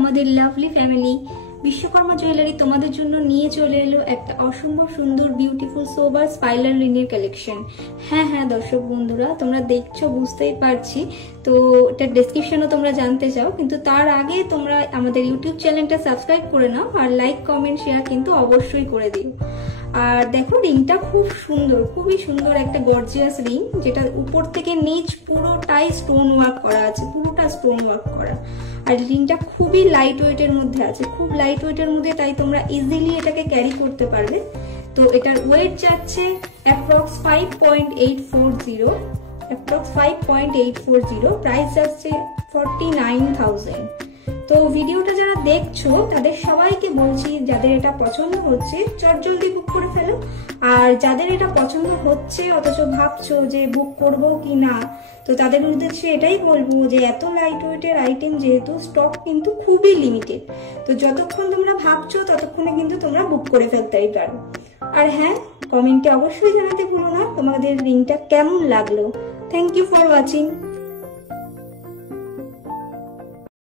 আমাদের lovely family. Vishwakarma jewellery তোমাদের জন্য নিয়ে চলে এলো একটা অসম্ভব সুন্দর বিউটিফুল সোবার স্পাইরাল রিংয়ের কালেকশন। হ্যাঁ দর্শক বন্ধুরা, তোমরা দেখছো বুঝতেই পারছি, তো এটার ডেসক্রিপশনও তোমরা জানতে চাও, কিন্তু তার আগে তোমরা আমাদের ইউটিউব চ্যানেলটা সাবস্ক্রাইব করে নাও আর লাইক কমেন্ট শেয়ার কিন্তু অবশ্যই করে দিও। আর দেখো রিংটা খুব সুন্দর, খুবই সুন্দর একটা গর্জিয়াস রিং, যেটা উপর থেকে নিচ পুরোটাই স্টোন ওয়ার্ক করা আছে, পুরোটা স্টোন ওয়ার্ক করা। আর রিংটা খুবই লাইট ওয়েটের মধ্যে আছে, খুব লাইট ওয়েটের মধ্যে, তাই তোমরা ইজিলি এটাকে ক্যারি করতে পারবে। তো এটার ওয়েট যাচ্ছে অ্যাপ্রক্স 5.840, প্রাইস যাচ্ছে 49,000। তো ভিডিওটা যারা দেখছো তাদের সবাইকে বলছি, যাদের এটা পছন্দ হচ্ছে চটজলদি বুক করে ফেলো। আর যাদের এটা পছন্দ হচ্ছে অথচ ভাবছো যে বুক করবো কি না, তো তাদের উদ্দেশ্যে এটাই বলবো যে এত লাইট ওয়েটের আইটেম যেহেতু স্টক কিন্তু খুবই লিমিটেড, তো যতক্ষণ তোমরা ভাবছো ততক্ষণে কিন্তু তোমরা বুক করে ফেলতেই পারো। আর হ্যাঁ, কমেন্টে অবশ্যই জানাতে ভুলো না তোমাদের রিংটা কেমন লাগলো। Thank you for watching.